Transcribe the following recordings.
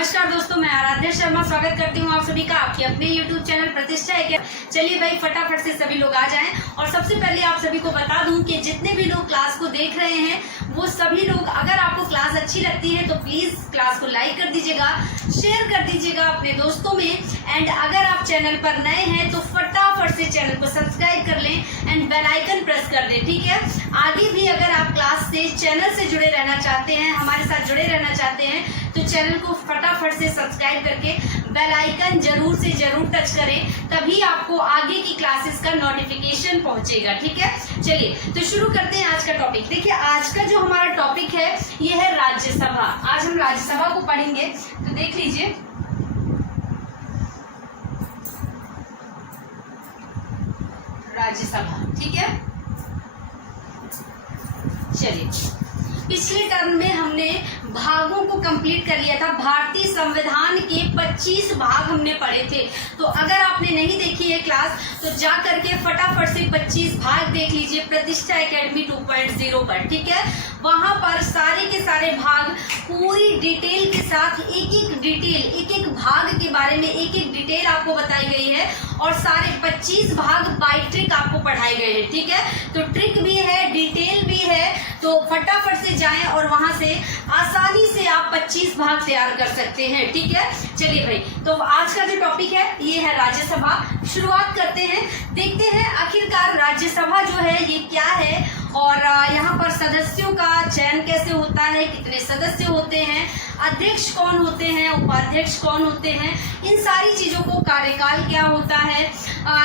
नमस्कार दोस्तों, मैं आराध्या शर्मा स्वागत करती हूँ आप सभी का आपके अपने YouTube चैनल प्रतिष्ठा है। चलिए भाई फटाफट से सभी लोग आ जाएं। और सबसे पहले आप सभी को बता दूं कि जितने भी लोग क्लास को देख रहे हैं वो सभी लोग, अगर आपको क्लास अच्छी लगती है तो प्लीज क्लास को लाइक कर दीजिएगा, शेयर कर दीजिएगा अपने दोस्तों में। एंड अगर आप चैनल पर नए हैं तो फटाफट से चैनल को सब्सक्राइब कर लें एंड बेल आइकन प्रेस कर दें, ठीक है। आगे भी अगर आप क्लास से चैनल से जुड़े रहना चाहते हैं, हमारे साथ जुड़े रहना चाहते हैं तो चैनल को फटाफट से सब्सक्राइब करके बेल आइकन जरूर से जरूर टच करें, तभी आपको आगे की क्लासेस का नोटिफिकेशन पहुंचेगा, ठीक है। चलिए तो शुरू करते हैं आज का टॉपिक। देखिए आज का जो हमारा टॉपिक है ये है राज्यसभा। आज हम राज्यसभा को पढ़ेंगे, तो देख लीजिए राज्यसभा, ठीक है। चलिए पिछले टर्म में हमने भागों को कंप्लीट कर लिया था। भारतीय संविधान के 25 भाग हमने पढ़े थे, तो अगर आपने नहीं देखी है क्लास तो जा करके फटाफट से 25 भाग देख लीजिए प्रतिष्ठा एकेडमी 2.0 पर, ठीक है। वहां पर सारे के सारे भाग पूरी डिटेल के साथ एक एक भाग के बारे में एक एक डिटेल आपको बताई गई है और सारे 25 भाग बाय ट्रिक आपको पढ़ाए गए हैं, ठीक है। तो ट्रिक भी है, डिटेल भी है, तो फटाफट से जाएं और वहां से आसानी से आप 25 भाग तैयार कर सकते हैं, ठीक है। चलिए भाई, तो आज का जो टॉपिक है ये है राज्यसभा। शुरुआत करते हैं, देखते हैं आखिरकार राज्यसभा जो है ये क्या है और यहाँ पर सदस्यों का चयन कैसे होता है, कितने सदस्य होते हैं, अध्यक्ष कौन होते हैं, उपाध्यक्ष कौन होते हैं, इन सारी चीजों को, कार्यकाल क्या होता है,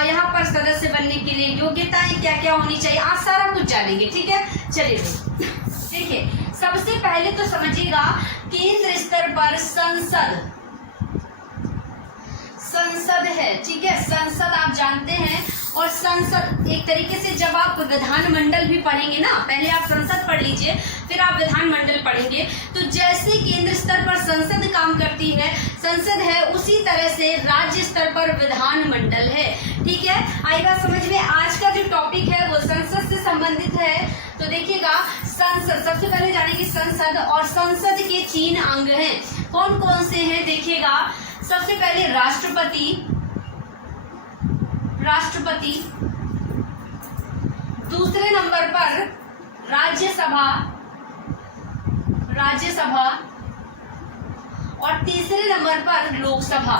यहाँ पर सदस्य बनने के लिए योग्यताएं क्या क्या होनी चाहिए, आज सारा कुछ जानेंगे, ठीक है। चलिए देखिए, सबसे पहले तो समझिएगा केंद्र स्तर पर संसद है, ठीक है। संसद आप जानते हैं, और संसद एक तरीके से जब आप विधानमंडल भी पढ़ेंगे ना, पहले आप संसद पढ़ लीजिए फिर आप विधानमंडल पढ़ेंगे, तो जैसे केंद्र स्तर पर संसद काम करती है, संसद है, उसी तरह से राज्य स्तर पर विधानमंडल है, ठीक है। आई बात समझ में। आज का जो टॉपिक है वो संसद से संबंधित है, तो देखिएगा संसद, सबसे पहले जानेंगे संसद, और संसद के 3 अंग हैं। कौन कौन से हैं देखिएगा। सबसे पहले राष्ट्रपति, दूसरे नंबर पर राज्यसभा, और तीसरे नंबर पर लोकसभा।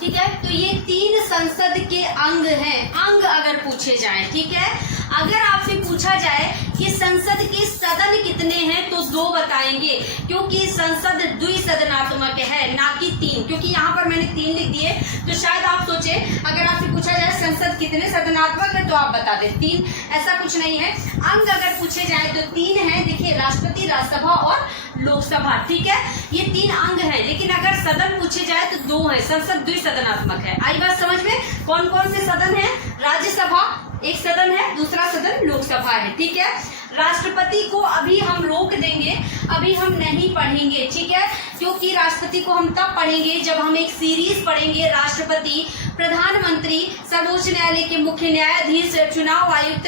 ठीक है, तो ये 3 संसद के अंग हैं, अंग अगर पूछे जाएं, ठीक है। अगर आपसे पूछा जाए कि संसद के सदन कितने हैं तो 2 बताएंगे, क्योंकि संसद द्विसदनात्मक है, ना कि 3, क्योंकि यहाँ पर मैंने 3 लिख दिए, तो शायद आप सोचे अगर आपसे पूछा जाए संसद कितने सदनात्मक है तो आप बता दें 3, ऐसा कुछ नहीं है। अंग अगर पूछे जाए तो 3 है, देखिए राष्ट्रपति, राज्यसभा और लोकसभा, ठीक है। ये 3 अंग है, लेकिन अगर सदन पूछे जाए तो 2 है, संसद द्विसदनात्मक है। आई बात समझ में। कौन कौन से सदन है। राज्यसभा एक सदन है, दूसरा सदन लोकसभा है, ठीक है। राष्ट्रपति को अभी हम रोक देंगे, अभी हम नहीं पढ़ेंगे, ठीक है, क्योंकि राष्ट्रपति को हम तब पढ़ेंगे जब हम एक सीरीज पढ़ेंगे, राष्ट्रपति, प्रधानमंत्री, सर्वोच्च न्यायालय के मुख्य न्यायाधीश, चुनाव आयुक्त,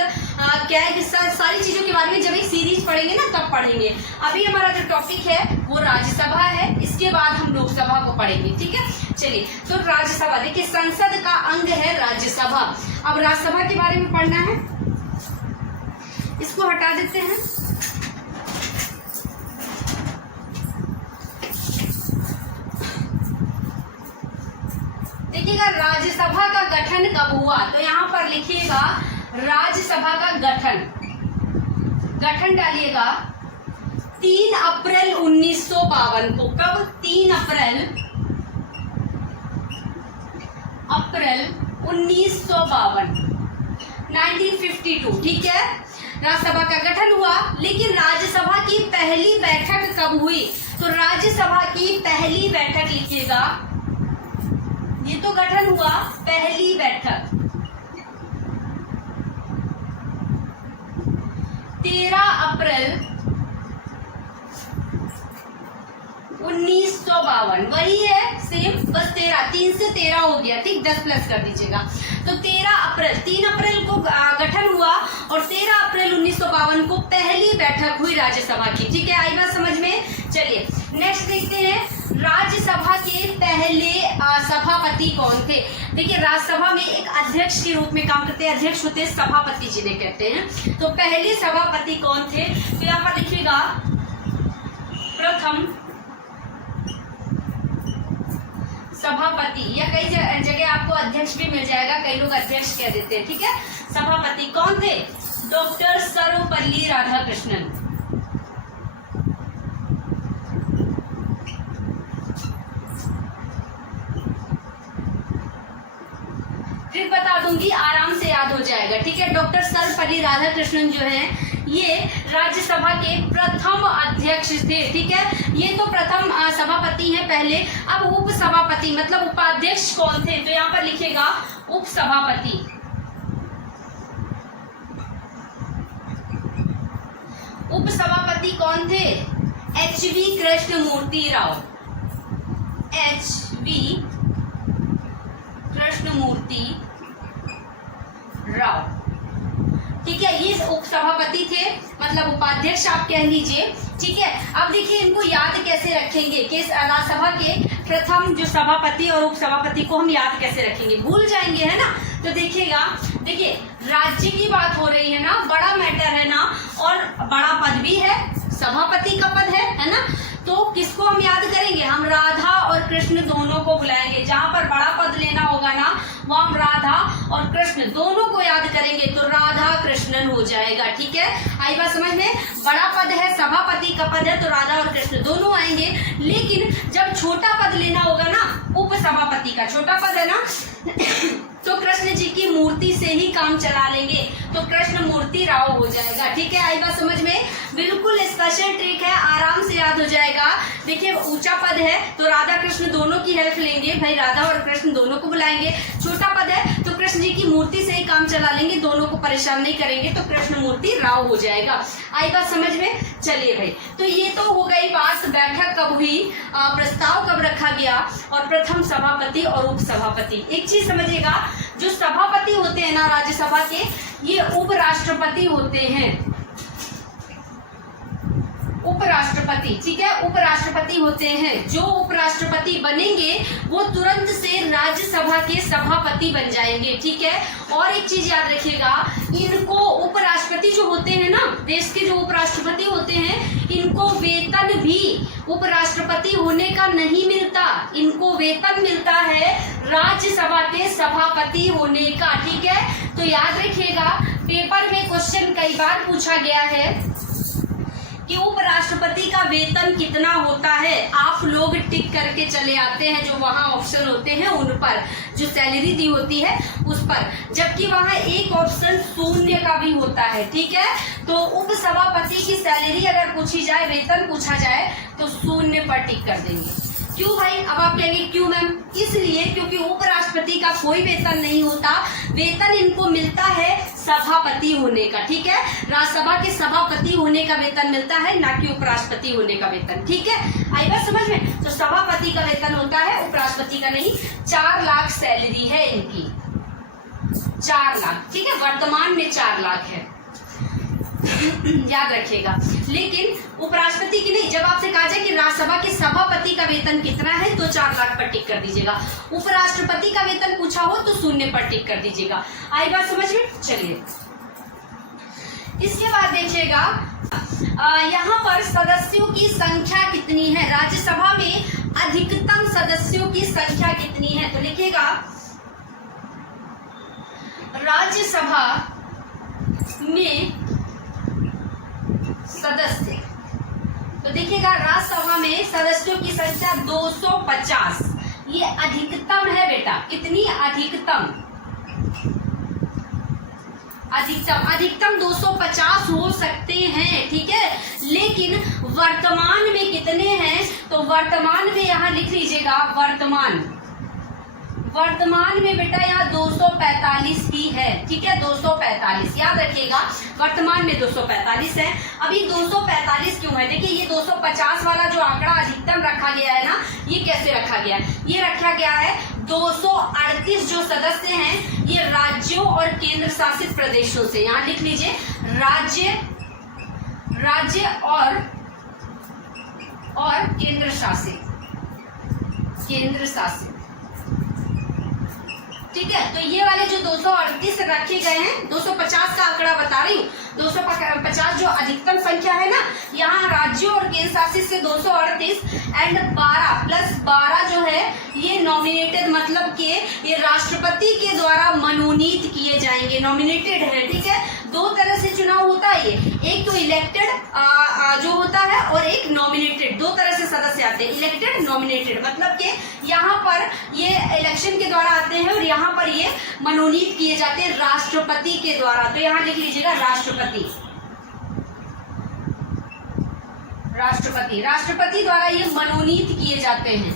कैग, सारी चीजों के बारे में जब एक सीरीज पढ़ेंगे ना तब पढ़ेंगे। अभी हमारा जो टॉपिक है वो राज्यसभा है, इसके बाद हम लोकसभा को पढ़ेंगे, ठीक है। चलिए, तो राज्यसभा, देखिए संसद का अंग है राज्यसभा। अब राज्यसभा के बारे में पढ़ना है, इसको हटा देते हैं। देखिएगा राज्यसभा का गठन कब हुआ, तो यहाँ पर लिखिएगा राज्यसभा का गठन डालिएगा 3 अप्रैल 1952 को। कब। 3 अप्रैल 1952, 1952, ठीक है। राज्यसभा का गठन हुआ, लेकिन राज्यसभा की पहली बैठक कब हुई, तो राज्यसभा की पहली बैठक लिखिएगा, ये तो गठन हुआ, पहली बैठक 13 अप्रैल 1952, 52, वही है सेम, बस 13, 3 से 13 हो गया, ठीक, 10 प्लस कर दीजिएगा। तो 13 अप्रैल, 3 अप्रैल को गठन हुआ और 13 अप्रैल 1952 को पहली बैठक हुई राज्यसभा की, ठीक है, आई बात समझ में। चलिए नेक्स्ट देखते हैं, राज्यसभा के पहले सभापति कौन थे। देखिए राज्यसभा में एक अध्यक्ष के रूप में काम करते हैं, अध्यक्ष होते हैं सभापति जिन्हें कहते हैं। तो पहले सभापति कौन थे, तो यहाँ पर लिखिएगा प्रथम सभापति, या कई जगह आपको अध्यक्ष भी मिल जाएगा, कई लोग अध्यक्ष कह देते हैं, ठीक है। सभापति कौन थे, डॉक्टर सर्वपल्ली राधाकृष्णन। ट्रिक बता दूंगी, आराम से याद हो जाएगा, ठीक है। डॉक्टर सर्वपल्ली राधाकृष्णन जो है ये राज्यसभा के प्रथम अध्यक्ष थे, ठीक है। ये तो प्रथम सभापति हैं पहले। अब उप सभापति मतलब उपाध्यक्ष कौन थे, तो यहाँ पर लिखेगा उप सभापति। उप सभापति कौन थे, एच.वी. कृष्णमूर्ति राव, एच.वी. कृष्णमूर्ति राव, ठीक है। ये उप सभापति थे, मतलब उपाध्यक्ष आप कह लीजिए, ठीक है। अब देखिए इनको याद कैसे रखेंगे कि राज्यसभा के प्रथम जो सभापति और उप सभापति को हम याद कैसे रखेंगे, भूल जाएंगे, है ना। तो देखिएगा, देखिए राज्य की बात हो रही है ना, बड़ा मैटर है ना, और बड़ा पद भी है, सभापति का पद है ना। तो किसको हम याद करेंगे, हम राधा और कृष्ण दोनों को बुलाएंगे। जहां पर बड़ा पद लेना होगा ना, वहां हम राधा और कृष्ण दोनों को याद करेंगे, तो राधा कृष्णन हो जाएगा, ठीक है। आई बात समझ में, बड़ा पद है, सभापति का पद है, तो राधा और कृष्ण दोनों आएंगे। लेकिन जब छोटा पद लेना होगा ना, उप सभापति का छोटा पद है ना, तो कृष्ण जी की मूर्ति से ही काम चला लेंगे, तो कृष्ण मूर्ति राव हो जाएगा, ठीक है। आई बात समझ में, बिल्कुल स्पेशल ट्रिक है, आराम से याद हो जाएगा। देखिए ऊंचा पद है तो राधा कृष्ण दोनों की हेल्प लेंगे, भाई राधा और कृष्ण दोनों को बुलाएंगे। छोटा पद है तो कृष्ण जी की मूर्ति से ही काम चला लेंगे, दोनों को परेशान नहीं करेंगे, तो कृष्ण मूर्ति राव हो जाएगा। आई बात समझ में। चलिए भाई, तो ये तो हो गई बात बैठक कब हुई, प्रस्ताव कब रखा गया, और प्रथम सभापति और उप सभापति। एक चीज समझिएगा, जो सभापति होते हैं ना राज्यसभा के, ये उपराष्ट्रपति होते हैं, उपराष्ट्रपति, ठीक है, उपराष्ट्रपति होते हैं। जो उपराष्ट्रपति बनेंगे वो तुरंत से राज्यसभा के सभापति बन जाएंगे, ठीक है। और एक चीज याद रखिएगा, इनको उपराष्ट्रपति जो होते हैं ना, देश के जो उपराष्ट्रपति होते हैं, इनको वेतन भी उपराष्ट्रपति होने का नहीं मिलता, इनको वेतन मिलता है राज्यसभा के सभापति होने का, ठीक है। तो याद रखिएगा, पेपर में क्वेश्चन कई बार पूछा गया है कि उपराष्ट्रपति का वेतन कितना होता है, आप लोग टिक करके चले आते हैं, जो वहां ऑप्शन होते हैं उन पर, जो सैलरी दी होती है उस पर, जबकि वहां एक ऑप्शन शून्य का भी होता है, ठीक है। तो उप सभापति की सैलरी अगर पूछी जाए, वेतन पूछा जाए, तो शून्य पर टिक कर देंगे। क्यों भाई, अब आप कहेंगे क्यों मैम, इसलिए क्योंकि उपराष्ट्रपति का कोई वेतन नहीं होता, वेतन इनको मिलता है सभापति होने का, ठीक है। राज्यसभा के सभापति होने का वेतन मिलता है, ना कि उपराष्ट्रपति होने का वेतन, ठीक है। आई बात समझ में। तो सभापति का वेतन होता है, उपराष्ट्रपति का नहीं। 4 लाख सैलरी है इनकी, 4 लाख, ठीक है, वर्तमान में 4 लाख है, याद रखिएगा। लेकिन उपराष्ट्रपति की नहीं, जब आपसे कहा जाए कि राज्यसभा के सभापति का वेतन कितना है, तो 4 लाख पर टिक कर दीजिएगा। उपराष्ट्रपति का वेतन पूछा हो तो शून्य पर टिक कर दीजिएगा। आई बात समझ में। चलिए इसके बाद देखिएगा, यहाँ पर सदस्यों की संख्या कितनी है, राज्यसभा में अधिकतम सदस्यों की संख्या कितनी है, तो लिखिएगा राज्यसभा में सदस्य, तो देखिएगा राज्यसभा में सदस्यों की संख्या 250, ये अधिकतम है बेटा। कितनी अधिकतम, अधिकतम 250 हो सकते हैं, ठीक है। लेकिन वर्तमान में कितने हैं, तो वर्तमान में यहां लिख लीजिएगा, वर्तमान में बेटा यहाँ 245 ही है, ठीक है, 245 याद रखिएगा, वर्तमान में 245 है। अब ये 245 क्यों है? देखिए ये 250 वाला जो आंकड़ा अधिकतम रखा गया है ना, ये कैसे रखा गया है? ये रखा गया है 238 जो सदस्य हैं ये राज्यों और केंद्र शासित प्रदेशों से, यहाँ लिख लीजिए राज्य और केंद्र शासित, ठीक है। तो ये वाले जो 238 रखे गए हैं, 250 का आंकड़ा बता रही हूँ, 250 जो अधिकतम संख्या है ना, यहाँ राज्यों और केंद्र शासित से 238 एंड 12 प्लस 12 जो है ये नॉमिनेटेड, मतलब कि ये राष्ट्रपति के द्वारा मनोनीत किए जाएंगे, नॉमिनेटेड है, ठीक है। दो तरह से चुनाव होता है ये, एक तो इलेक्टेड जो होता है और एक नॉमिनेटेड, दो तरह से सदस्य आते हैं, इलेक्टेड नॉमिनेटेड, मतलब कि यहाँ पर ये इलेक्शन के द्वारा आते हैं और यहाँ पर ये मनोनीत किए जाते हैं राष्ट्रपति के द्वारा। तो यहाँ लिख लीजिएगा राष्ट्रपति द्वारा ये मनोनीत किए जाते हैं,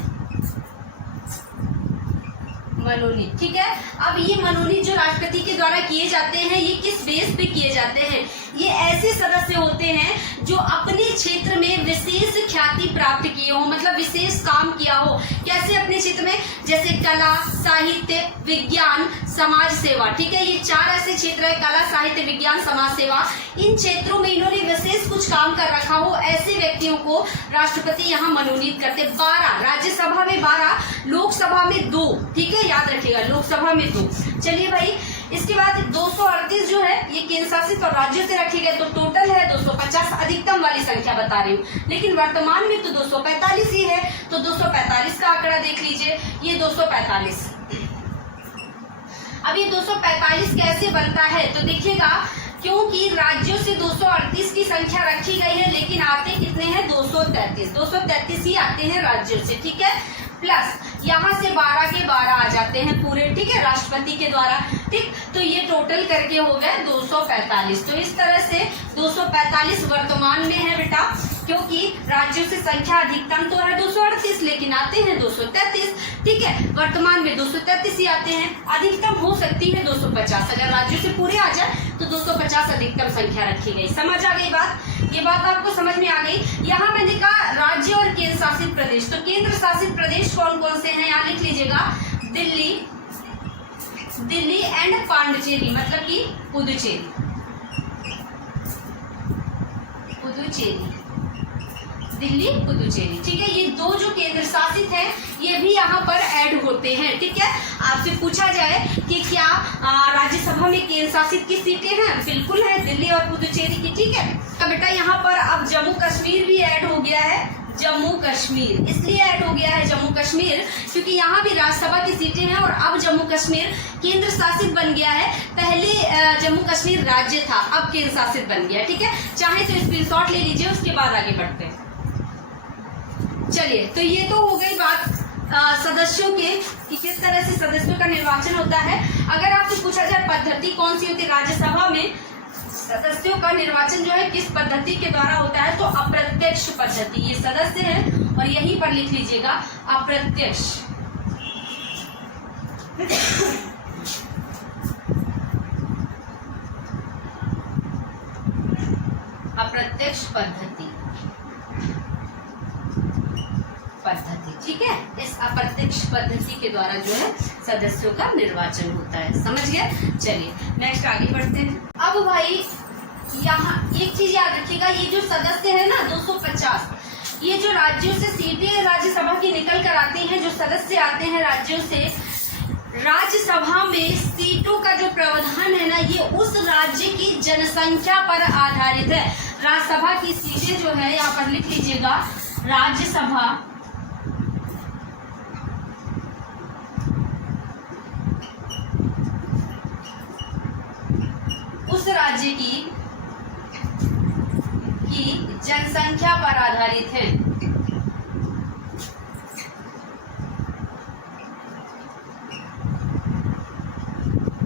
मनोनीत, ठीक है। अब ये मनोनीत जो राष्ट्रपति के द्वारा किए जाते हैं ये किस बेस पे किए जाते हैं? ये ऐसे सदस्य होते हैं जो अपने क्षेत्र में विशेष ख्याति प्राप्त किए हो, मतलब विशेष काम किया हो। कैसे अपने क्षेत्र में? जैसे कला, साहित्य, विज्ञान, समाज सेवा, ठीक है। ये चार ऐसे क्षेत्र है, कला, साहित्य, विज्ञान, समाज सेवा। इन क्षेत्रों में इन्होंने विशेष कुछ काम कर रखा हो, ऐसे व्यक्तियों को राष्ट्रपति यहाँ मनोनीत करते। 12 राज्यसभा में 12, लोकसभा में 2, ठीक है, याद रखिएगा, लोकसभा में 2। चलिए भाई, इसके बाद 238 जो है ये केंद्र शासित और राज्यों से रखे गए, तो टोटल है 250, अधिकतम वाली संख्या बता रही हूँ, लेकिन वर्तमान में तो 245 ही है। तो 245 का आंकड़ा देख लीजिए, ये 245। अब ये 245 कैसे बनता है? तो देखिएगा, क्योंकि राज्यों से 238 की संख्या रखी गई है, लेकिन आते कितने हैं? 233 ही आते हैं राज्यों से, ठीक है। प्लस यहाँ से 12 के 12 आ जाते हैं पूरे, ठीक है, राष्ट्रपति के द्वारा, ठीक। तो ये टोटल करके हो गए 245। तो इस तरह से 245 वर्तमान में है बेटा, क्योंकि राज्यों से संख्या अधिकतम तो है 238, लेकिन आते हैं 233, ठीक है। वर्तमान में 233 ही आते हैं, अधिकतम हो सकती है 250, अगर राज्यों से पूरे आ जाए तो 250 अधिकतम संख्या रखी गई। समझ आ गई बात? ये बात आपको समझ में आ गई? यहाँ मैंने कहा राज्य और केंद्र शासित प्रदेश, तो केंद्र शासित प्रदेश कौन कौन से हैं? यहाँ लिख लीजिएगा, दिल्ली एंड पांडिचेरी, मतलब कि पुदुचेरी, दिल्ली, पुदुचेरी, ठीक है। ये दो जो केंद्र शासित है ये भी यहाँ पर ऐड होते हैं, ठीक है। आपसे पूछा जाए कि क्या राज्यसभा में केंद्र शासित की सीटें हैं? बिल्कुल है, दिल्ली और पुदुचेरी की, ठीक है। तो बेटा यहाँ पर अब जम्मू कश्मीर भी ऐड हो गया है, जम्मू कश्मीर इसलिए ऐड हो गया है जम्मू कश्मीर क्योंकि यहाँ भी राज्यसभा की सीटें हैं और अब जम्मू कश्मीर केंद्र शासित बन गया है। पहले जम्मू कश्मीर राज्य था, अब केंद्र शासित बन गया, ठीक है। चाहे तो स्क्रीनशॉट ले लीजिए, उसके बाद आगे बढ़ते हैं। चलिए, तो ये तो हो गई बात सदस्यों के कि किस तरह से सदस्यों का निर्वाचन होता है। अगर आपसे पूछा जाए पद्धति कौन सी होती है राज्यसभा में, सदस्यों का निर्वाचन जो है किस पद्धति के द्वारा होता है, तो अप्रत्यक्ष पद्धति। ये सदस्य है और यहीं पर लिख लीजिएगा अप्रत्यक्ष पद्धति, ठीक है। इस अप्रत्यक्ष पद्धति के द्वारा जो है सदस्यों का निर्वाचन होता है। समझ गए? चलिए नेक्स्ट आगे बढ़ते हैं। अब भाई यहाँ एक चीज याद रखिएगा, ये जो सदस्य है ना 250, ये जो राज्यों से सीटें राज्यसभा की निकल कर आती हैं, जो सदस्य आते हैं राज्यों से, राज्यसभा में सीटों का जो प्रावधान है ना, ये उस राज्य की जनसंख्या पर आधारित है। राज्यसभा की सीटें जो है यहाँ पर लिख लीजिएगा, राज्यसभा उस राज्य की जनसंख्या पर आधारित है।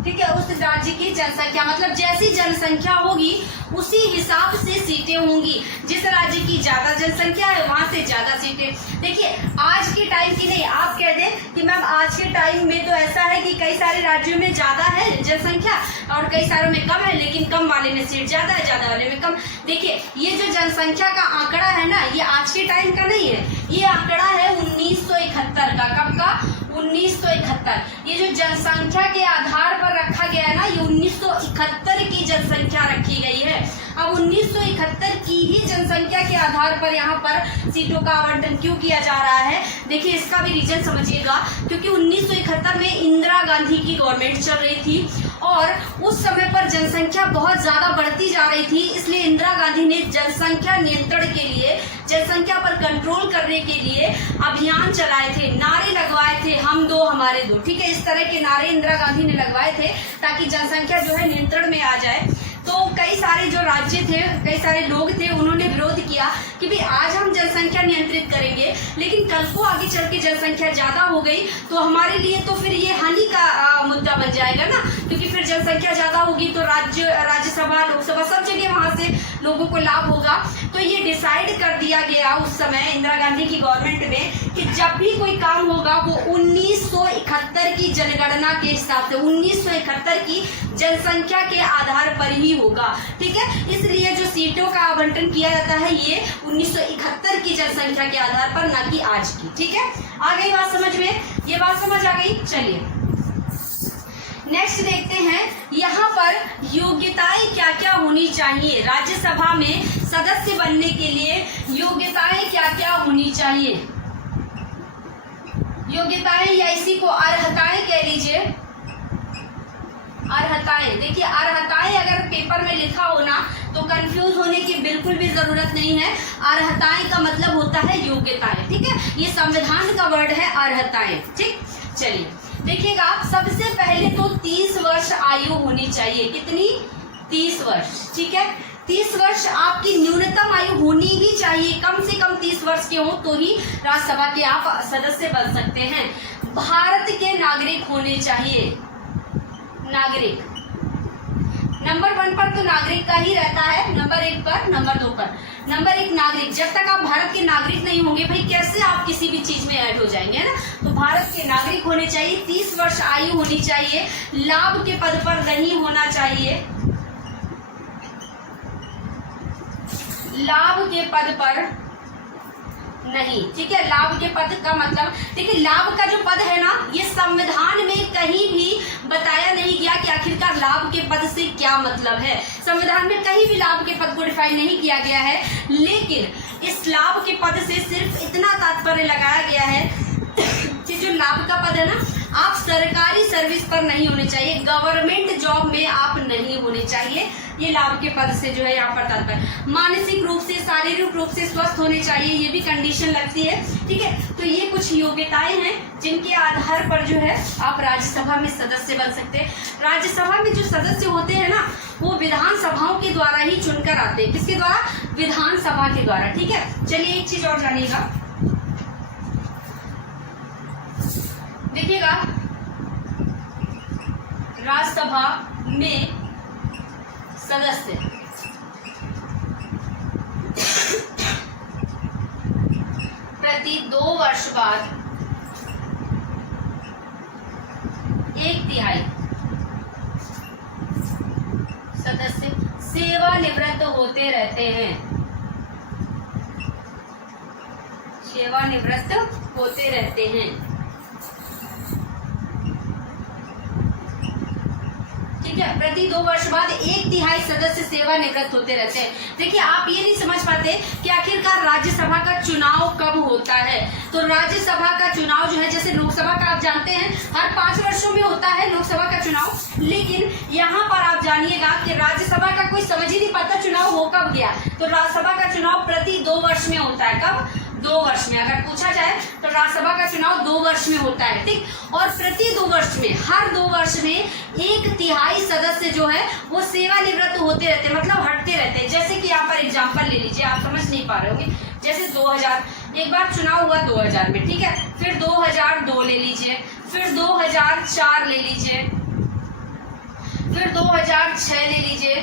ठीक है, उस राज्य की जनसंख्या, मतलब जैसी जनसंख्या होगी उसी हिसाब से सीटें होंगी। जिस राज्य की ज्यादा जनसंख्या है वहां से ज्यादा सीटें। देखिए आज के टाइम की नहीं, आप कह दें कि मैम आज के टाइम में तो ऐसा है कि कई सारे राज्यों में ज्यादा है जनसंख्या और कई सारों में कम है, लेकिन कम वाले में सीट ज्यादा है, ज्यादा वाले में कम। देखिए ये जो जनसंख्या का आंकड़ा है ना, ये आज के टाइम का नहीं है, ये आंकड़ा है 1971 का। कब का? 1971। ये जो जनसंख्या के आधार पर रखा गया है ना, ये 1971 की जनसंख्या रखी गई है। अब 1971 की ही जनसंख्या के आधार पर यहाँ पर सीटों का आवंटन क्यों किया जा रहा है? देखिए इसका भी रीजन समझिएगा, क्योंकि 1971 में इंदिरा गांधी की गवर्नमेंट चल रही थी और उस समय पर जनसंख्या बहुत ज्यादा बढ़ती जा रही थी, इसलिए इंदिरा गांधी ने जनसंख्या नियंत्रण के लिए, जनसंख्या पर कंट्रोल करने के लिए अभियान चलाए थे, नारे लगवाए थे, हम दो हमारे दो, ठीक है, इस तरह के नारे इंदिरा गांधी ने लगवाए थे ताकि जनसंख्या जो है नियंत्रण में आ जाए। तो कई सारे जो राज्य थे, कई सारे लोग थे, उन्होंने विरोध किया कि भाई आज हम जनसंख्या नियंत्रित करेंगे, लेकिन कल को आगे चल के जनसंख्या ज्यादा हो गई तो हमारे लिए तो फिर ये हानि का मुद्दा बन जाएगा ना, क्योंकि फिर जनसंख्या ज्यादा होगी तो राज्यसभा लोकसभा सब जगह वहां से लोगों को लाभ होगा। तो ये डिसाइड कर दिया गया उस समय इंदिरा गांधी की गवर्नमेंट में कि जब भी कोई काम होगा वो 1971 की जनगणना के हिसाब से, 1971 की जनसंख्या के आधार पर ही होगा, ठीक है। इसलिए जो सीटों का आवंटन किया जाता है ये 1971 की जनसंख्या के आधार पर, ना कि आज की, ठीक है। आ गई बात समझ में? ये बात समझ आ गई? चलिए नेक्स्ट देखते हैं, यहाँ पर योग्यताएं क्या क्या होनी चाहिए राज्यसभा में सदस्य बनने के लिए। योग्यताएं क्या क्या होनी चाहिए? योग्यताएं या इसी को अर्हताएं कह लीजिए, अर्हताएं। देखिए अर्हताएं अगर पेपर में लिखा हो ना तो कंफ्यूज होने की बिल्कुल भी जरूरत नहीं है। अर्हताएं का मतलब होता है योग्यताएं, ठीक है, ये संविधान का वर्ड है अर्हताएं, ठीक। चलिए देखिएगा, सबसे पहले तो 30 वर्ष आयु होनी चाहिए। कितनी? 30 वर्ष, ठीक है। 30 वर्ष आपकी न्यूनतम आयु होनी ही चाहिए, कम से कम 30 वर्ष के हो तो ही राज्यसभा के आप सदस्य बन सकते हैं। भारत के नागरिक होने चाहिए, नागरिक। नंबर 1 पर तो नागरिक का ही रहता है, नंबर 1 पर, नंबर 2 पर। नंबर 1 नागरिक, जब तक आप भारत के नागरिक नहीं होंगे भाई कैसे आप किसी भी चीज में ऐड हो जाएंगे, है ना। तो भारत के नागरिक होने चाहिए, 30 वर्ष आयु होनी चाहिए, लाभ के पद पर नहीं होना चाहिए, लाभ के पद पर नहीं, ठीक है। लाभ के पद का मतलब, देखिए लाभ का जो पद है ना, ये संविधान में कहीं भी बताया नहीं गया कि आखिरकार लाभ के पद से क्या मतलब है। संविधान में कहीं भी लाभ के पद को डिफाइन नहीं किया गया है, लेकिन इस लाभ के पद से सिर्फ इतना तात्पर्य लगाया गया है कि जो लाभ का पद है ना, आप सरकारी सर्विस पर नहीं होने चाहिए, गवर्नमेंट जॉब में आप नहीं होने चाहिए, ये लाभ के पद से जो है यहाँ पर तात्पर्य। मानसिक रूप से, शारीरिक रूप से स्वस्थ होने चाहिए, ये भी कंडीशन लगती है, ठीक है। तो ये कुछ योग्यताएं हैं जिनके आधार पर जो है आप राज्यसभा में सदस्य बन सकते हैं। राज्यसभा में जो सदस्य होते हैं ना, वो विधानसभाओं के द्वारा ही चुनकर आते हैं। किसके द्वारा? विधानसभा के द्वारा, ठीक है। चलिए एक चीज और जानिएगा, देखिएगा राज्यसभा में सदस्य प्रति 2 वर्ष बाद 1/3 सदस्य सेवानिवृत्त होते रहते हैं, सेवानिवृत्त होते रहते हैं, ठीक है। प्रति 2 वर्ष बाद 1/3 सदस्य सेवानिवृत्त होते रहते हैं। देखिए आप ये नहीं समझ पाते कि आखिरकार राज्यसभा का चुनाव कब होता है। तो राज्यसभा का चुनाव जो है, जैसे लोकसभा का आप जानते हैं हर 5 वर्षों में होता है लोकसभा का चुनाव, लेकिन यहाँ पर आप जानिएगा कि राज्यसभा का कोई समझ ही नहीं पाता चुनाव हो कब गया। तो राज्यसभा का चुनाव प्रति 2 वर्ष में होता है। कब? 2 वर्ष में। अगर पूछा जाए तो राज्यसभा का चुनाव 2 वर्ष में होता है, ठीक। और प्रति 2 वर्ष में, हर 2 वर्ष में 1/3 सदस्य जो है वो सेवानिवृत्त होते रहते हैं, मतलब हटते रहते हैं। जैसे कि यहाँ पर एग्जाम्पल ले लीजिए, आप समझ नहीं पा रहे होंगे। जैसे 2000, एक बार चुनाव हुआ 2000 में, ठीक है। फिर 2002 ले लीजिए, फिर 2004 ले लीजिए, फिर 2006 ले लीजिए,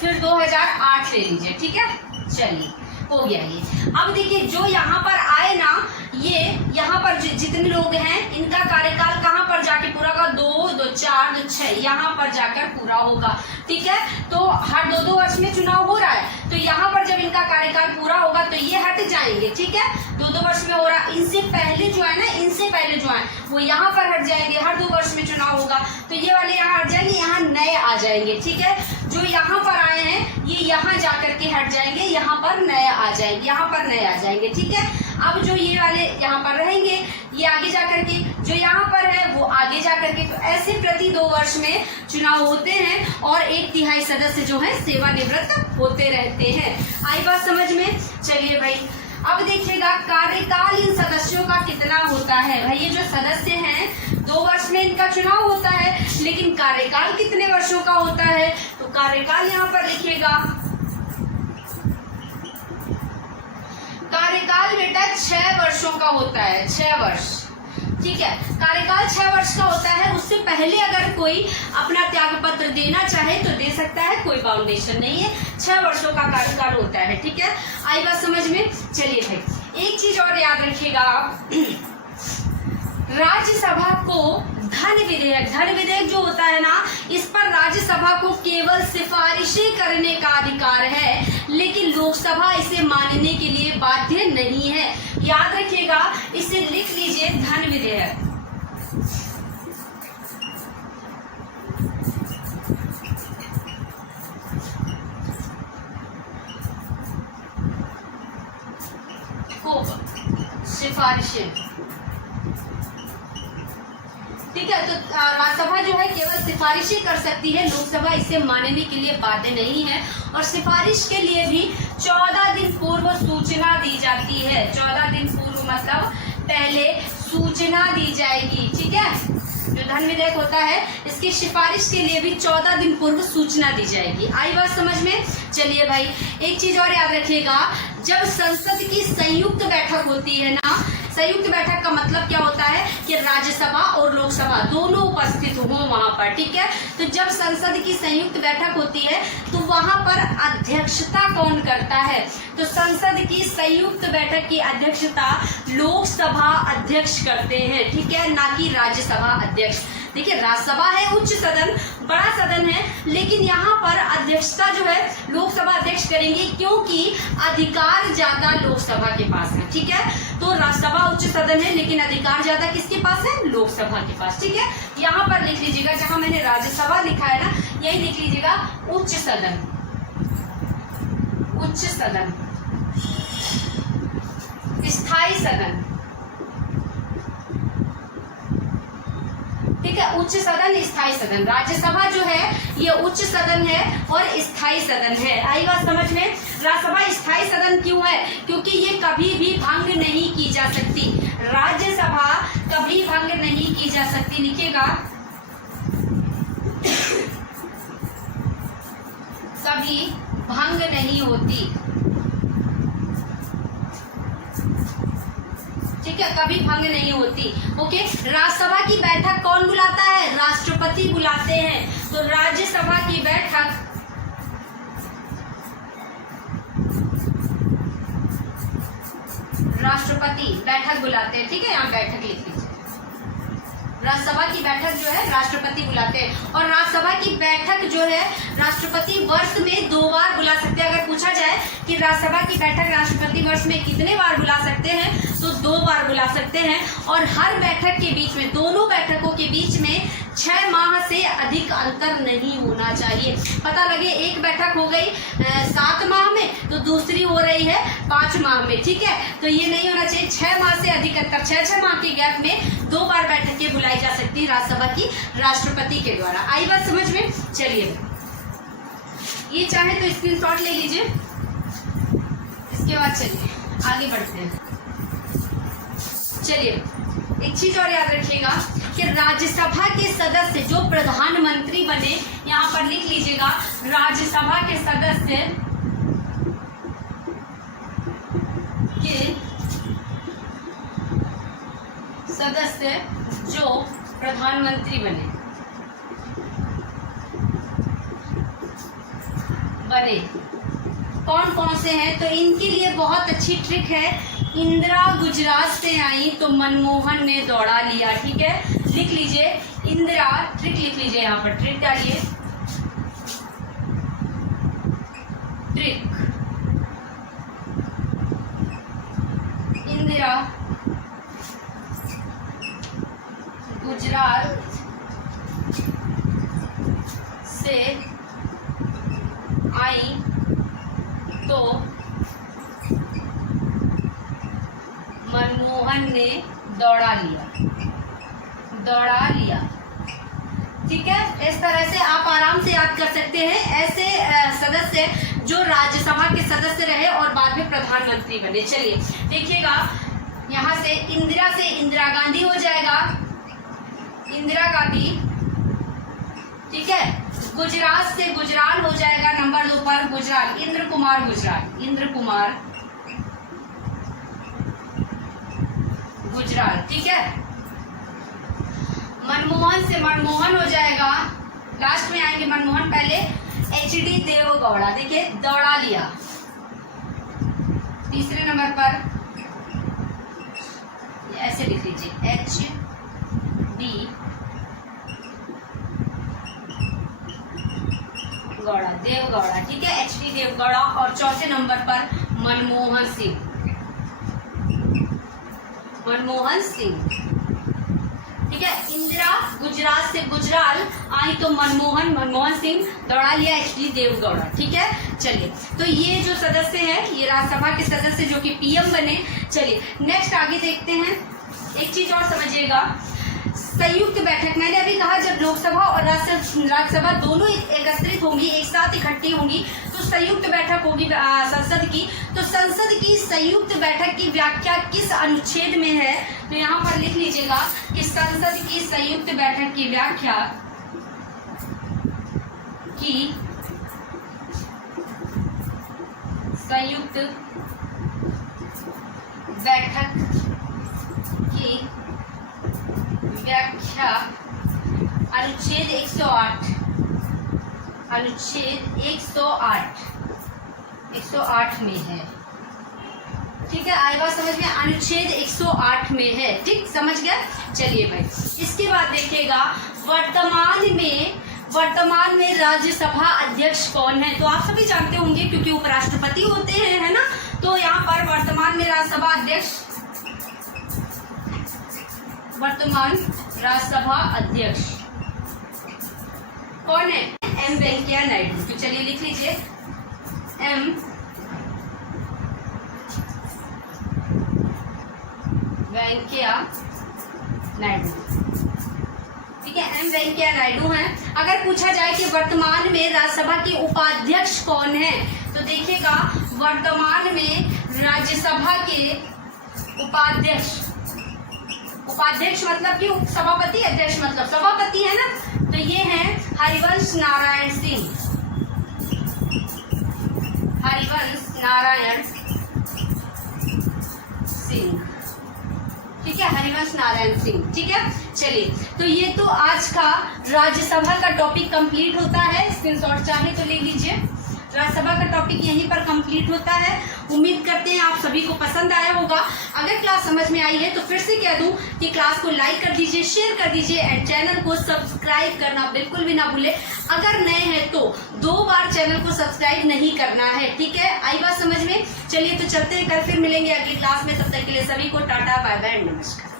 फिर 2008 ले लीजिए, ठीक है। चलिए हो गया ये। अब देखिए जो यहाँ पर आए ना, ये यहाँ पर जितने लोग हैं इनका कार्यकाल कहाँ पर जाके पूरा होगा, 2, 2, 4, 2, 6 यहाँ पर जाकर पूरा होगा, ठीक है। तो हर 2-2 वर्ष में चुनाव हो रहा है, तो यहाँ पर जब इनका कार्यकाल पूरा होगा तो ये हट जाएंगे, ठीक है। 2-2 वर्ष में हो रहा, इनसे पहले जो है ना, इनसे पहले जो है वो यहाँ पर हट जाएंगे, हर 2 वर्ष में चुनाव होगा तो ये वाले यहाँ हट जाएंगे, यहाँ नए आ जाएंगे, ठीक है। जो यहाँ पर आए हैं ये यहाँ जाकर के हट जाएंगे, यहाँ पर नए आ जाएंगे, यहाँ पर नए आ जाएंगे, ठीक है। अब जो ये वाले यहाँ पर रहेंगे ये आगे जाकर के, जो यहाँ पर है वो आगे जाकर के, तो ऐसे प्रति 2 वर्ष में चुनाव होते हैं और 1/3 सदस्य जो है सेवानिवृत्त होते रहते हैं। आई बात समझ में? चलिए भाई अब देखिएगा कार्यकाल इन सदस्यों का कितना होता है। भाई ये जो सदस्य हैं 2 वर्ष में इनका चुनाव होता है, लेकिन कार्यकाल कितने वर्षों का होता है, तो कार्यकाल यहाँ पर लिखिएगा, कार्यकाल बेटा 6 वर्षों का होता है, 6 वर्ष, ठीक है। कार्यकाल 6 वर्ष का होता है। उससे पहले अगर कोई अपना त्याग पत्र देना चाहे तो दे सकता है, कोई बाउंडेशन नहीं है, 6 वर्षों का कार्यकाल होता है, ठीक है। आई बात समझ में? चलिए भाई एक चीज और याद रखिएगा आप, राज्यसभा को धन विधेयक जो होता है ना, इस पर राज्यसभा को केवल सिफारिशें करने का अधिकार है, लेकिन लोकसभा इसे मानने के लिए बाध्य नहीं है। याद रखिएगा, इसे लिख लीजिए, धन विधेयक। को सिफारिशें, ठीक है। तो राज्यसभा जो है केवल सिफारिशें कर सकती है, लोकसभा इसे मानने के लिए बाध्य नहीं है। और सिफारिश के लिए भी 14 दिन पूर्व सूचना दी जाती है, 14 दिन पूर्व मतलब पहले सूचना दी जाएगी, ठीक है। जो धन विधेयक होता है इसकी सिफारिश के लिए भी 14 दिन पूर्व सूचना दी जाएगी। आई बात समझ में? चलिए भाई एक चीज और याद रखिएगा, जब संसद की संयुक्त बैठक होती है ना, संयुक्त बैठक का मतलब क्या होता है कि राज्यसभा और लोकसभा दोनों उपस्थित हो वहां पर, ठीक है। तो जब संसद की संयुक्त बैठक होती है तो वहां पर अध्यक्षता कौन करता है, तो संसद की संयुक्त बैठक की अध्यक्षता लोकसभा अध्यक्ष करते हैं, ठीक है, ना कि राज्यसभा अध्यक्ष। देखिए राज्यसभा है उच्च सदन, बड़ा सदन है, लेकिन यहाँ पर अध्यक्षता जो है लोकसभा अध्यक्ष करेंगे, क्योंकि अधिकार ज्यादा लोकसभा के पास है, ठीक है। तो राज्यसभा उच्च सदन है, लेकिन अधिकार ज्यादा किसके पास है, लोकसभा के पास, ठीक है। यहाँ पर लिख लीजिएगा, जहां मैंने राज्यसभा लिखा है ना, यही लिख लीजिएगा उच्च सदन, उच्च सदन, स्थायी सदन, ठीक है। उच्च सदन, स्थायी सदन, राज्यसभा जो है ये उच्च सदन है और स्थायी सदन है। आई बात समझ में? राज्यसभा स्थायी सदन क्यों है, क्योंकि ये कभी भी भंग नहीं की जा सकती, राज्यसभा कभी भंग नहीं की जा सकती, लिखिएगा कभी भंग नहीं होती, ठीक है, कभी भंग नहीं होती। ओके, राज्यसभा की बैठक कौन बुलाता है, राष्ट्रपति बुलाते हैं। तो राज्यसभा की बैठक राष्ट्रपति बैठक बुलाते हैं, ठीक है, यहाँ बैठक लिख लीजिए। राज्यसभा की बैठक जो है राष्ट्रपति बुलाते हैं, और राज्यसभा की बैठक जो है राष्ट्रपति वर्ष में 2 बार बुला सकते हैं। अगर पूछा जाए कि राज्यसभा की बैठक राष्ट्रपति वर्ष में कितने बार बुला सकते हैं, तो 2 बार बुला सकते हैं। और हर बैठक के बीच में, दोनों बैठकों के बीच में 6 माह से अधिक अंतर नहीं होना चाहिए। पता लगे एक बैठक हो गई 7 माह में, तो दूसरी हो रही है 5 माह में, ठीक है। तो ये नहीं होना चाहिए, 6 माह से अधिक अंतर, 6 माह के गैप में 2 बार बैठकें बुलाई जा सकती है राज्यसभा की राष्ट्रपति के द्वारा। आई बात समझ में? चलिए ये चाहे तो स्क्रीनशॉट ले लीजिए, इसके बाद चलिए आगे बढ़ते हैं। चलिए एक चीज और याद रखिएगा कि राज्यसभा के सदस्य जो प्रधानमंत्री बने, यहाँ पर लिख लीजिएगा, राज्यसभा के सदस्य जो प्रधानमंत्री बने, बने। कौन कौन से हैं? तो इनके लिए बहुत अच्छी ट्रिक है। इंदिरा गुजरात से आई तो मनमोहन ने दौड़ा लिया। ठीक है, लिख लीजिए इंदिरा, ट्रिक लिख लीजिए, यहाँ पर ट्रिक डालिए, ट्रिक। इंदिरा गुजरात से आई तो मनमोहन ने दौड़ा लिया, दौड़ा लिया। ठीक है, इस तरह से आप आराम से याद कर सकते हैं। ऐसे सदस्य जो राज्यसभा के सदस्य रहे और बाद में प्रधानमंत्री बने। चलिए देखिएगा, यहाँ से इंदिरा से इंदिरा गांधी हो जाएगा, इंदिरा गांधी। ठीक है, गुजरात से गुजराल हो जाएगा नंबर 2 पर, गुजराल, इंद्र कुमार गुजराल, इंद्र कुमार गुजराल। ठीक है, मनमोहन से मनमोहन हो जाएगा, लास्ट में आएंगे मनमोहन, पहले एचडी देवगौड़ा। देखिए दौड़ा लिया। तीसरे नंबर पर ऐसे लिख लीजिए एचडी गौड़ा, देवगौड़ा। ठीक है, एचडी देवगौड़ा। और चौथे नंबर पर मनमोहन सिंह, मनमोहन सिंह। ठीक है, इंदिरा गुजरात से गुजराल आई तो मनमोहन सिंह दौड़ा लिया, एचडी देवगौड़ा। ठीक है, चलिए तो ये जो सदस्य हैं ये राज्यसभा के सदस्य जो कि पीएम बने। चलिए नेक्स्ट आगे देखते हैं। एक चीज और समझिएगा, संयुक्त बैठक, मैंने अभी कहा जब लोकसभा और राज्यसभा दोनों एकत्रित होंगी, एक साथ इकट्ठी होंगी तो संयुक्त बैठक होगी संसद की। तो संसद की संयुक्त बैठक की व्याख्या किस अनुच्छेद में है? तो यहाँ पर लिख लीजिएगा कि संसद की संयुक्त बैठक की व्याख्या की संयुक्त बैठक की व्याख्या अनुच्छेद 108, अनुच्छेद 108 में है। ठीक है, आई बात समझ में? अनुच्छेद 108 में है। ठीक, समझ गया? चलिए भाई, इसके बाद देखिएगा वर्तमान में राज्यसभा अध्यक्ष कौन है? तो आप सभी जानते होंगे क्योंकि उपराष्ट्रपति होते हैं, है ना। तो यहाँ पर वर्तमान में राज्यसभा अध्यक्ष, वर्तमान राज्यसभा अध्यक्ष कौन है? एम वेंकैया नायडू। तो चलिए लिख लीजिए एम वेंकैया नायडू। ठीक है, एम वेंकैया नायडू हैं। अगर पूछा जाए कि वर्तमान में राज्यसभा के उपाध्यक्ष कौन है, तो देखिएगा वर्तमान में राज्यसभा के उपाध्यक्ष, उपाध्यक्ष मतलब कि सभापति, अध्यक्ष मतलब सभापति, है ना। तो ये हैं हरिवंश नारायण सिंह, हरिवंश नारायण सिंह। ठीक है, हरिवंश नारायण सिंह। ठीक है, चलिए तो ये तो आज का राज्यसभा का टॉपिक कंप्लीट होता है। स्क्रीनशॉट चाहे तो ले लीजिए। राज्यसभा का टॉपिक यहीं पर कंप्लीट होता है। उम्मीद करते हैं आप सभी को पसंद आया होगा। अगर क्लास समझ में आई है तो फिर से कह दूं कि क्लास को लाइक कर दीजिए, शेयर कर दीजिए एंड चैनल को सब्सक्राइब करना बिल्कुल भी ना भूले। अगर नए हैं तो 2 बार चैनल को सब्सक्राइब नहीं करना है। ठीक है, आई बात समझ में? चलिए तो चलते हैं, कल फिर मिलेंगे अगली क्लास में। तब तक के लिए सभी को टाटा, बाय बाय, नमस्कार।